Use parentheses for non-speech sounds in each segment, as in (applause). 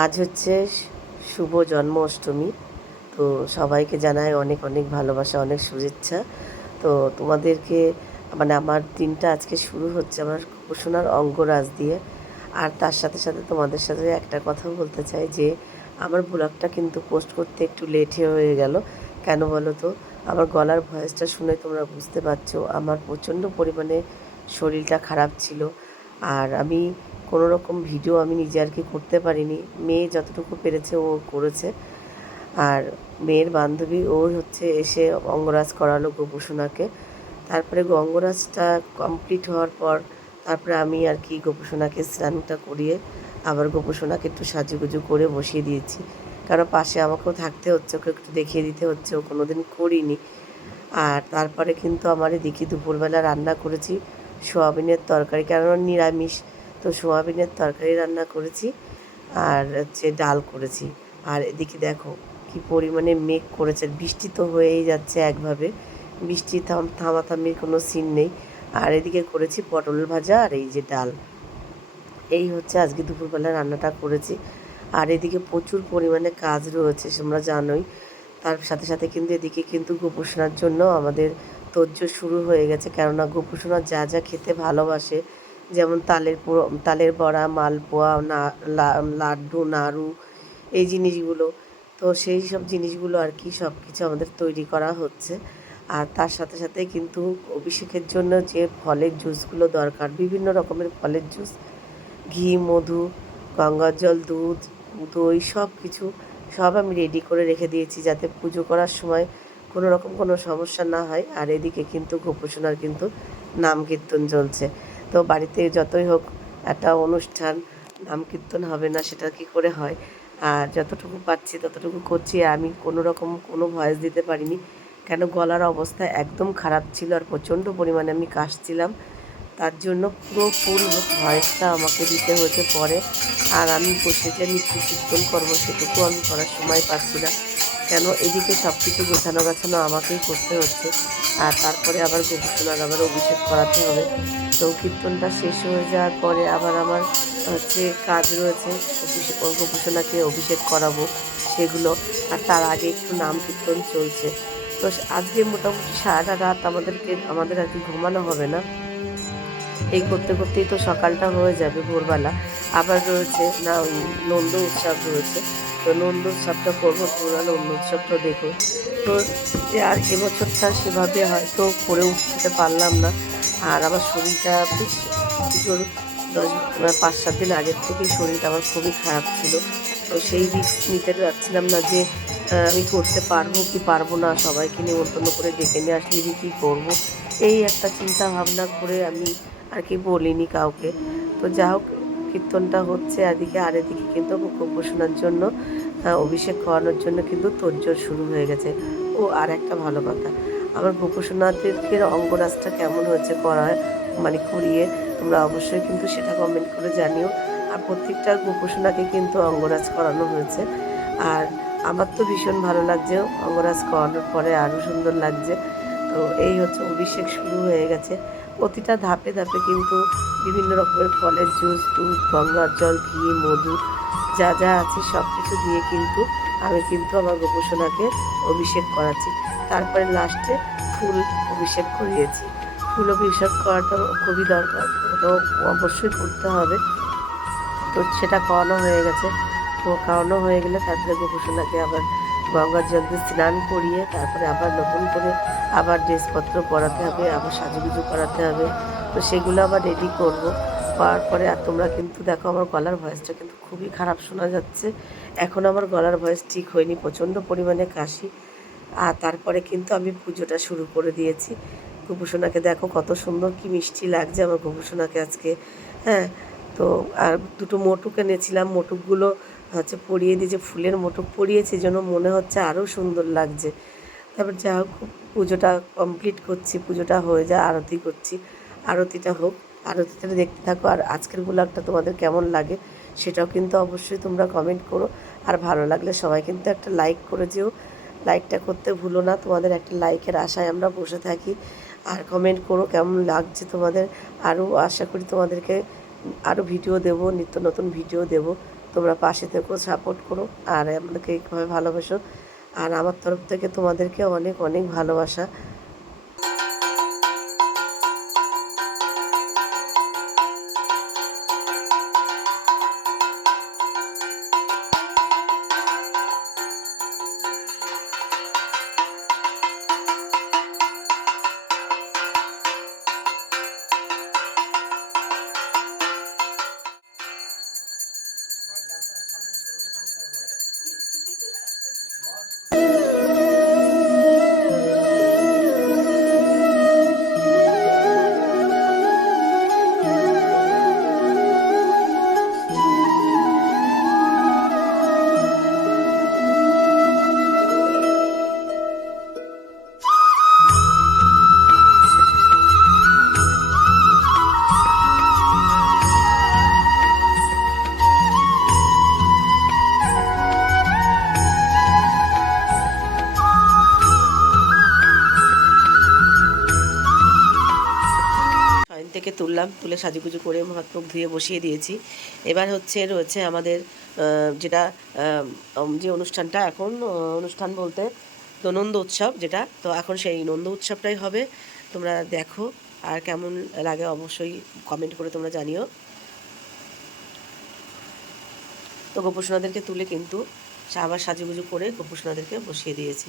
আজ হচ্ছে শুভ জন্মাষ্টমী, তো সবাইকে জানাই অনেক অনেক ভালোবাসা, অনেক শুভেচ্ছা। তো তোমাদেরকে মানে আমার দিনটা আজকে শুরু হচ্ছে আমার কুসুনার অঙ্গরাজ দিয়ে। আর তার সাথে সাথে তোমাদের সাথে একটা কথা বলতে চাই যে, আমার ব্লগটা কিন্তু পোস্ট করতে একটু লেটে হয়ে গেল। কেন বলো তো? আমার গলার ভয়েসটা শুনে তোমরা বুঝতে পারছ, আমার প্রচণ্ড পরিমাণে শরীরটা খারাপ ছিল। আর আমি কোনো রকম ভিডিও আমি নিজে আর কি করতে পারিনি। মেয়ে যতটুকু পেরেছে ও করেছে। আর মেয়ের বান্ধবী ও হচ্ছে এসে অঙ্গরাজ করালো গোপুসোনাকে। তারপরে অঙ্গরাজটা কমপ্লিট হওয়ার পর তারপরে আমি আর কি গোপুসোনাকে স্নানটা করিয়ে আবার গোপুসোনাকে একটু সাজুগুজু করে বসিয়ে দিয়েছি। কারণ পাশে আমাকেও থাকতে হচ্ছে, ওকে একটু দেখিয়ে দিতে হচ্ছে। ও কোনো দিন করিনি। আর তারপরে কিন্তু আমার এদিকে দুপুরবেলা রান্না করেছি সোয়াবিনের তরকারি। কেননা নিরামিষ। তো সোয়াবিনের তরকারি রান্না করেছি আর হচ্ছে ডাল করেছি। আর এদিকে দেখো কি পরিমাণে মেঘ করেছে বৃষ্টি তো হয়েই যাচ্ছে একভাবে। বৃষ্টি থাম, থামাথামির কোনো সিন নেই। আর এদিকে করেছি পটল ভাজা আর এই যে ডাল। এই হচ্ছে আজকে দুপুরবেলা রান্নাটা করেছি। আর এদিকে প্রচুর পরিমাণে কাজ রয়েছে, তোমরা জানোই। তার সাথে সাথে কিন্তু এদিকে কিন্তু গোপোষণার জন্য আমাদের তোজ্য শুরু হয়ে গেছে। কেননা গোপোষণা যা যা খেতে ভালোবাসে যেমন তালের তালের বড়া, মালপোয়া, না লাড্ডু, নাড়ু, এই জিনিসগুলো। তো সেই সব জিনিসগুলো আর কি সব কিছু আমাদের তৈরি করা হচ্ছে। আর তার সাথে সাথে কিন্তু অভিষেকের জন্য যে ফলের জুসগুলো দরকার, বিভিন্ন রকমের ফলের জুস, ঘি, মধু, গঙ্গার জল, দুধ, দই সব কিছু সব আমি রেডি করে রেখে দিয়েছি যাতে পুজো করার সময় কোনো রকম কোনো সমস্যা না হয়। আর এদিকে কিন্তু গোপোষণার কিন্তু নাম কীর্তন চলছে। তো বাড়িতে যতই হোক একটা অনুষ্ঠান নাম কীর্তন হবে না, সেটা কি করে হয়? আর যতটুকু পাচ্ছি, ততটুকু করছি আমি কোনো রকম কোনো ভয়েস দিতে পারিনি। কেন? গলার অবস্থা একদম খারাপ ছিল আর প্রচণ্ড পরিমাণে আমি কাশছিলাম। তার জন্য পুরো ফুল ভয়েসটা আমাকে দিতে হয়েছে পরে। আর আমি বসে যে নৃত্য কীর্তন করব, সেটুকু আমি করার সময় পাচ্ছি না। কেন এদিকে সব কিছু গোছানো গাছানো আমাকেই করতে হচ্ছে। আর তারপরে আবার গোপীসোনার আবার অভিষেক করাতে হবে। তো কীর্তনটা শেষ হয়ে যাওয়ার পরে আবার আমার হচ্ছে কাজ রয়েছে। অভিষেক অভিষেক করাবো সেগুলো। আর তার আগে একটু নাম কীর্তন চলছে। তো আজকে মোটামুটি সারাটা রাত আমাদেরকে আমাদের আর কি ঘুমানো হবে না। এই করতে করতেই তো সকালটা হয়ে যাবে ভোরবেলা। আবার রয়েছে না, নন্দ উৎসব রয়েছে। তো নন্দ উৎসবটা করব তোমরা অন্য উৎসবটা দেখো তো আর এবছরটা সেভাবে হয়তো করে উঠতে পারলাম না। আর আমার শরীরটা পুজোর দশ মানে পাঁচ সাত দিন আগের থেকেই শরীরটা আমার খুবই খারাপ ছিল। তো সেই রিস্ক নিতে পারছিলাম না যে আমি করতে পারব কি পারব না সবাইকে নিমন্ত্রণ করে ডেকে নিয়ে আসলে যে কী করব। এই একটা চিন্তা ভাবনা করে আমি আর কি বলিনি কাউকে। তো যা হোক কীর্তনটা হচ্ছে এদিকে আর এদিকে কিন্তু গোপোষণার জন্য আহ, অভিষেক করানোর জন্য কিন্তু তোরজোর শুরু হয়ে গেছে। ও, আর একটা ভালো কথা। আমার গোপোষণাদেরকে অঙ্গরাজটা কেমন হয়েছে করা মানে করিয়ে তোমরা অবশ্যই কিন্তু সেটা কমেন্ট করে জানিও। আর প্রত্যেকটা গোপোষণাকে কিন্তু অঙ্গরাজ করানো হয়েছে। আর আমার তো ভীষণ ভালো লাগছে অঙ্গরাজ করানোর পরে আরও সুন্দর লাগছে। তো এই হচ্ছে অভিষেক শুরু হয়ে গেছে। প্রতিটা ধাপে ধাপে কিন্তু বিভিন্ন রকমের ফলের জুস, দুধ, গঙ্গার জল, ঘি, মধু যা যা আছে সব কিছু দিয়ে কিন্তু আমি কিন্তু আমার গোপোষণাকে অভিষেক করাচ্ছি। তারপরে লাস্টে ফুল অভিষেক করিয়েছি। ফুল অভিষেক করাটা খুবই দরকার, ওটাও অবশ্যই করতে হবে। তো সেটা খাওয়ানো হয়ে গেছে। তো খাওয়ানো হয়ে গেলে তারপরে গোপোষণাকে আবার গঙ্গার জল স্নান করিয়ে তারপরে আবার নতুন করে আবার ড্রেসপত্র পরাতে হবে, আবার সাজুগুজু করাতে হবে। তো সেগুলো আবার রেডি করব। করার পরে, আর তোমরা কিন্তু দেখো আমার গলার ভয়েসটা কিন্তু খুবই খারাপ শোনা যাচ্ছে। এখন আমার গলার ভয়েস ঠিক হয়নি, প্রচণ্ড পরিমাণে কাশি। আর তারপরে কিন্তু আমি পুজোটা শুরু করে দিয়েছি। গোপুসোনাকে দেখো কত সুন্দর, কি মিষ্টি লাগছে আমার গোপুসোনাকে আজকে হ্যাঁ? তো আর দুটো মোটুক এনেছিলাম, মোটুকগুলো হচ্ছে পরিয়ে দিয়েছে ফুলের মোটুক পরিয়েছে, যেন মনে হচ্ছে আরও সুন্দর লাগছে। তারপর যা হোক, পুজোটা কমপ্লিট করছি, পুজোটা হয়ে যায় আরতি করছি। আরতিটা হোক। আরতিটা দেখতে থাকো, আর আজকের ব্লগটা তোমাদের কেমন লাগে, সেটাও কিন্তু অবশ্যই তোমরা কমেন্ট করো। আর ভালো লাগলে সবাই কিন্তু একটা লাইক করে যেও লাইকটা করতে ভুলো না, তোমাদের একটা লাইকের আশায় আমরা বসে থাকি। আর কমেন্ট করো কেমন লাগছে তোমাদের। আরও আশা করি তোমাদেরকে আরও ভিডিও দেবো, নিত্য নতুন ভিডিও দেবো। তোমরা পাশে থেকো সাপোর্ট করো, আর আমাদেরকে এইভাবে ভালোবাসো। আর আমার তরফ থেকে তোমাদেরকে অনেক অনেক ভালোবাসা। তুললাম তুলে সাজুগুজু করে হাত মুখ ধুয়ে বসিয়ে দিয়েছি। এবার হচ্ছে রয়েছে আমাদের যেটা যে অনুষ্ঠানটা এখন অনুষ্ঠান বলতে তো নন্দ উৎসব যেটা, তো এখন সেই নন্দ উৎসবটাই হবে। তোমরা দেখো আর কেমন লাগে অবশ্যই কমেন্ট করে তোমরা জানিও। তো গোপসোনাদেরকে তুলে কিন্তু আবার সাজুগুজু করে গোপসোনাদেরকে বসিয়ে দিয়েছি।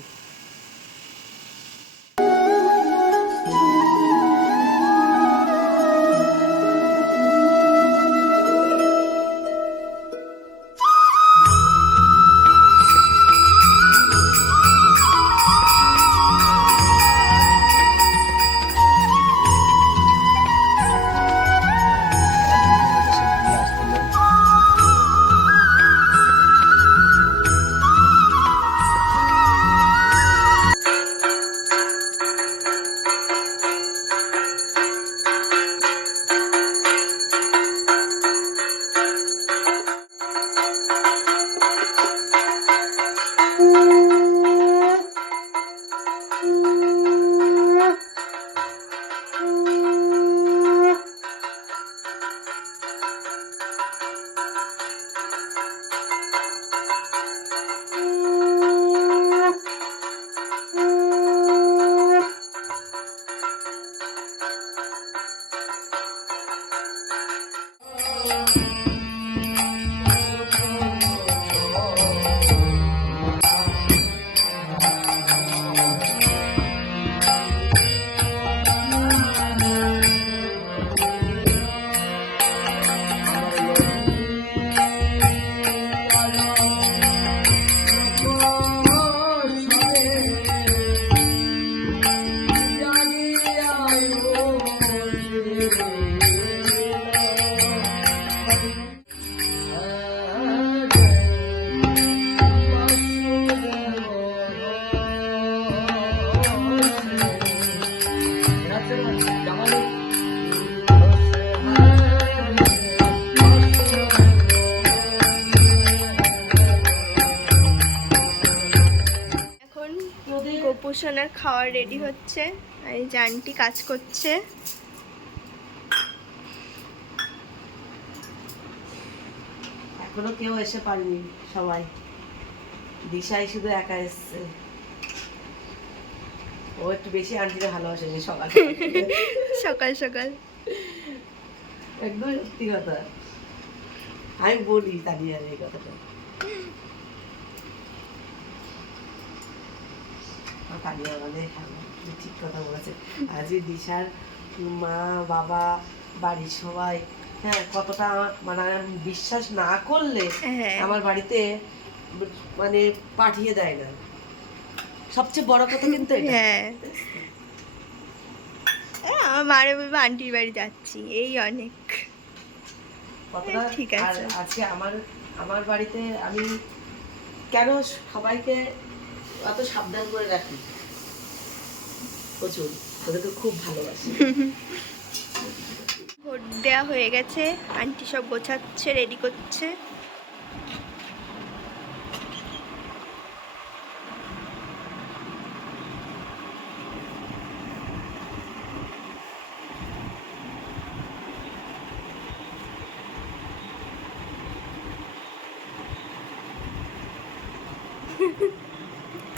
খাওয়ার রেডি হচ্ছে। আর এই জানটি কাজ করছে। এখনও কেউ এসে পারেনি সবাই। দিশাই শুধু একা এসছে। ও একটু বেশি আন্টিকে ভালোবাসেনি সকাল। (laughs) সকাল সকাল। একদম সত্যি কথা। আমি বলি তানিয়ার এই কথাটা। আর আমাদের ঠিক কথা বলেছে আজকে দিশার মা বাবা বাড়ির সবাই হ্যাঁ কতটা মানে বিশ্বাস না করলে হ্যাঁ। আমার বাড়িতে মানে পাঠিয়ে দেয় না। সবচেয়ে বড় কথা কিন্তু হ্যাঁ। আমার মারে বলবে আন্টির বাড়ি যাচ্ছি এই অনেক। কতটা? ঠিক আছে। আজকে আমার আমার বাড়িতে আমি কেন সবাইকে অত সাবধান করে রাখি। প্রচুর। ওদেরকে খুব ভালোবাসি। (laughs) ভোট দেওয়া হয়ে গেছে। আন্টি সব গোছাচ্ছে রেডি করছে। (laughs)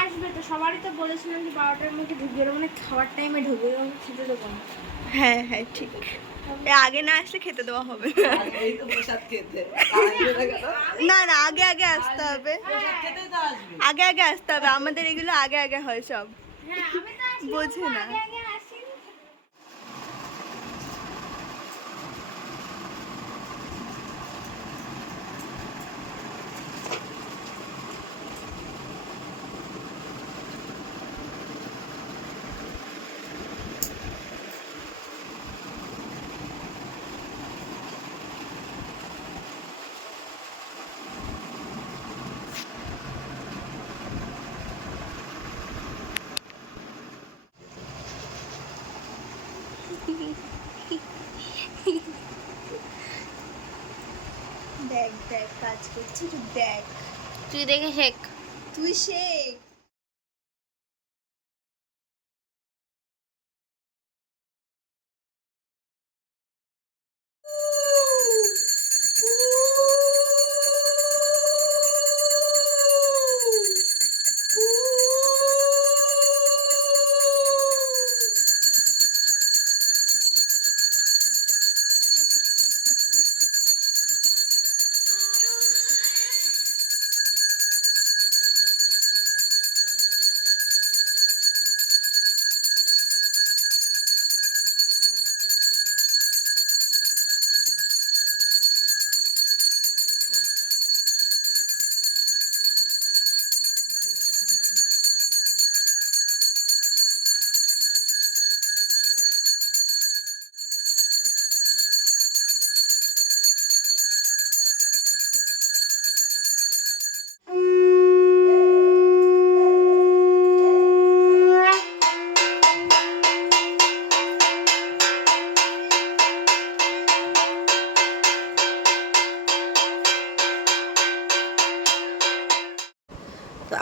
আসবে তো সবারই তো বলেছিলাম যে বারোটার মধ্যে ঢুকবে মানে খাওয়ার টাইমে ঢুকবে খেতে দেবো না। হ্যাঁ হ্যাঁ ঠিক। এ আগে না আসলে খেতে দেওয়া হবে। এই খেতে। না না না আগে আগে আসতে হবে। আসবে। আগে আগে আসতে হবে। আমাদের এগুলো আগে আগে হয় সব। হ্যাঁ আমি তো আসি বোঝে না আগে আগে আসি দেখ কাজ করছি তুই দেখ। তুই দেখে শেখ। তুই শেখ।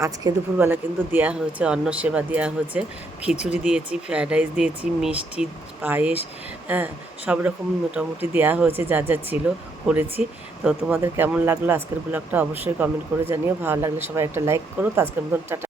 আজকে দুপুরবেলা কিন্তু দেওয়া হয়েছে, অন্ন সেবা দেওয়া হয়েছে। খিচুড়ি দিয়েছি, ফ্রায়েড রাইস দিয়েছি, মিষ্টি, পায়েস হ্যাঁ সব রকম মোটামুটি দেওয়া হয়েছে, যা যা ছিল করেছি। তো তোমাদের কেমন লাগল আজকের ব্লগটা অবশ্যই কমেন্ট করে জানিও। ভালো লাগলে সবাই একটা লাইক করো। তো আজকের মতন টাটা।